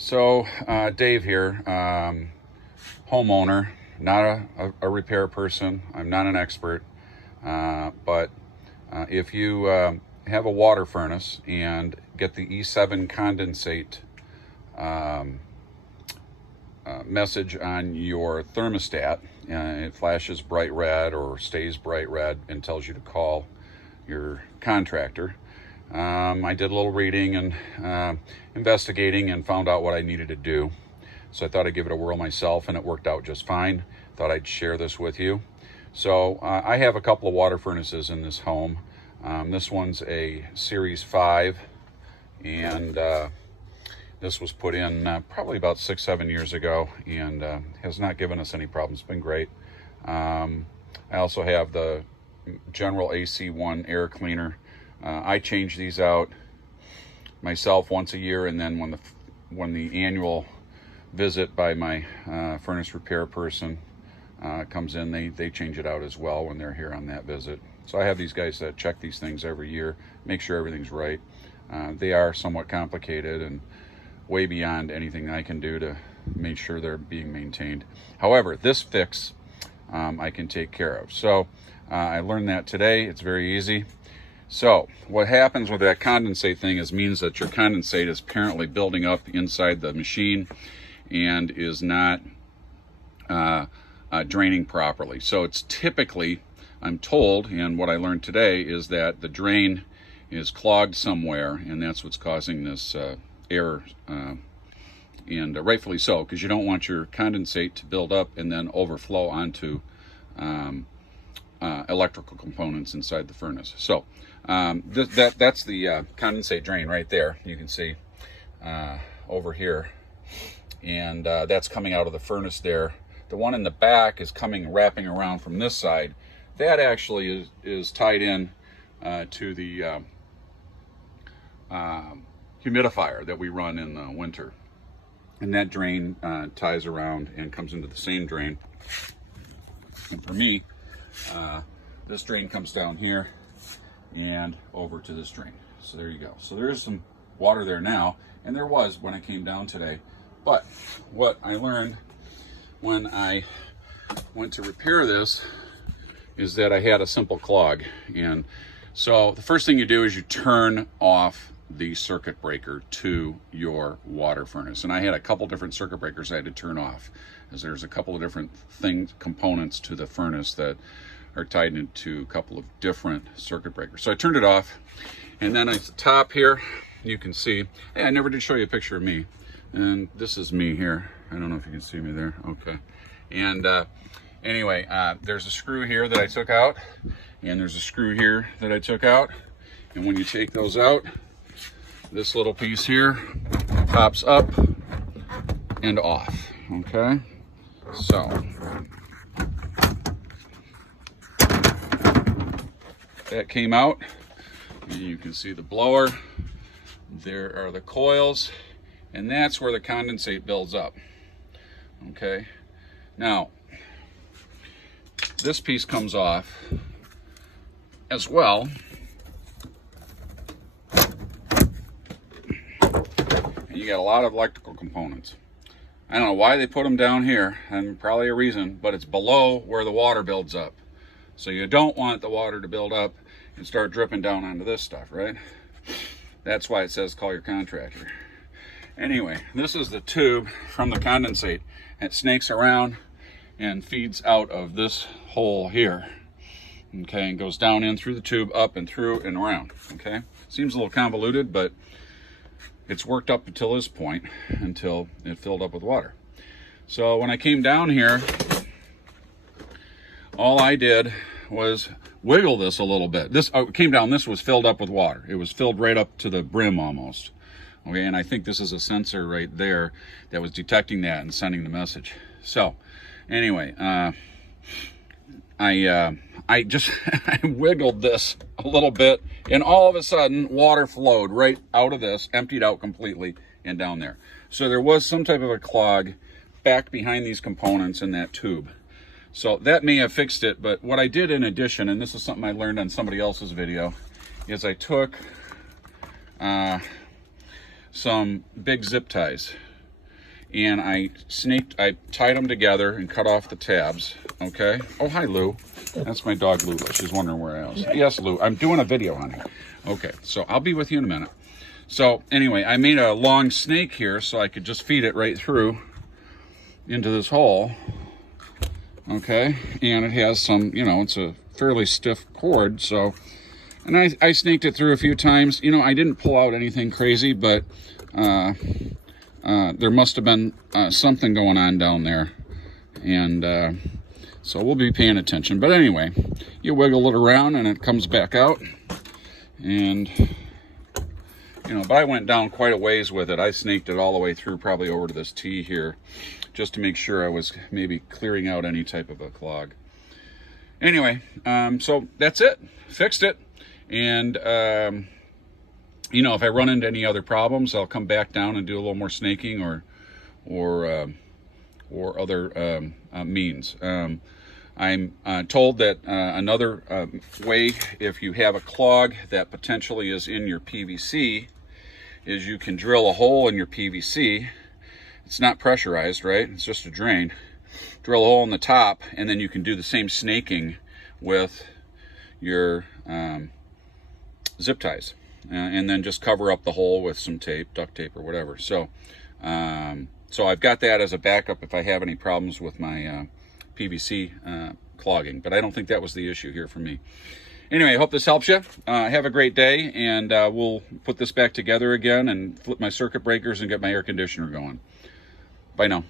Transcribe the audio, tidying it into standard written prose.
Dave here, homeowner, not a repair person. I'm not an expert, but if you have a water furnace and get the E7 condensate message on your thermostat, it flashes bright red or stays bright red and tells you to call your contractor. I did a little reading and investigating and found out what I needed to do. So I thought I'd give it a whirl myself, and it worked out just fine. Thought I'd share this with you. So I have a couple of water furnaces in this home. This one's a Series 5, and this was put in probably about 6-7 years ago, and has not given us any problems. It's been great. I also have the general AC1 air cleaner. I change these out myself once a year, and then when the annual visit by my furnace repair person comes in, they change it out as well when they're here on that visit. So I have these guys that check these things every year, make sure everything's right. They are somewhat complicated and way beyond anything I can do to make sure they're being maintained. However, this fix I can take care of. So I learned that today. It's very easy. So what happens with that condensate thing means that your condensate is apparently building up inside the machine and is not draining properly. So it's typically, I'm told, and what I learned today is that the drain is clogged somewhere, and that's what's causing this error, and rightfully so, because you don't want your condensate to build up and then overflow onto electrical components inside the furnace. So that's the condensate drain right there. You can see over here, and that's coming out of the furnace there. The one in the back is wrapping around from this side. That actually is tied in to the humidifier that we run in the winter, and that drain ties around and comes into the same drain. And for me, this drain comes down here and over to this drain. So there you go. So there is some water there now, and there was when I came down today. But what I learned when I went to repair this is that I had a simple clog. And so the first thing you do is you turn off the circuit breaker to your water furnace. And I had a couple different circuit breakers I had to turn off, as there's a couple of different components to the furnace that are tied into a couple of different circuit breakers. So I turned it off, and then at the top here, you can see, hey, I never did show you a picture of me. And this is me here. I don't know if you can see me there. Okay. And anyway, there's a screw here that I took out, and there's a screw here that I took out. And when you take those out, this little piece here pops up and off. Okay. So that came out, and you can see the blower. There are the coils, and that's where the condensate builds up. Okay, now this piece comes off as well, and you got a lot of electrical components. I don't know why they put them down here, and probably a reason, but it's below where the water builds up. So you don't want the water to build up and start dripping down onto this stuff, right? That's why it says call your contractor. Anyway, this is the tube from the condensate. It snakes around and feeds out of this hole here. Okay, and goes down in through the tube, up and through and around. Okay, seems a little convoluted, but it's worked up until this point, until it filled up with water. So when I came down here, all I did was wiggle this a little bit. This came down, this was filled up with water. It was filled right up to the brim almost. Okay, and I think this is a sensor right there that was detecting that and sending the message. So anyway, I just I wiggled this a little bit, and all of a sudden water flowed right out of this, emptied out completely, and down there. So there was some type of a clog back behind these components in that tube. So that may have fixed it, but what I did in addition, and this is something I learned on somebody else's video, is I took some big zip ties, and I tied them together and cut off the tabs, okay? Oh, hi, Lou. That's my dog, Lou. She's wondering where I was. Yes, Lou, I'm doing a video, honey. Okay, so I'll be with you in a minute. So anyway, I made a long snake here so I could just feed it right through into this hole, okay? And it has some, you know, it's a fairly stiff cord, so, and I snaked it through a few times. You know, I didn't pull out anything crazy, but there must have been something going on down there, and so we'll be paying attention. But anyway, you wiggle it around and it comes back out, and you know, but I went down quite a ways with it. I snaked it all the way through, probably over to this T here, just to make sure I was maybe clearing out any type of a clog. Anyway, so that's it. Fixed it. And, you know, if I run into any other problems, I'll come back down and do a little more snaking or other means. I'm told that another way, if you have a clog that potentially is in your PVC, is you can drill a hole in your PVC. It's not pressurized, right? It's just a drain. Drill a hole in the top, and then you can do the same snaking with your zip ties, and then just cover up the hole with some tape, duct tape or whatever. So so I've got that as a backup if I have any problems with my PVC clogging, but I don't think that was the issue here for me. Anyway, I hope this helps you. Have a great day, and we'll put this back together again and flip my circuit breakers and get my air conditioner going. Bye now.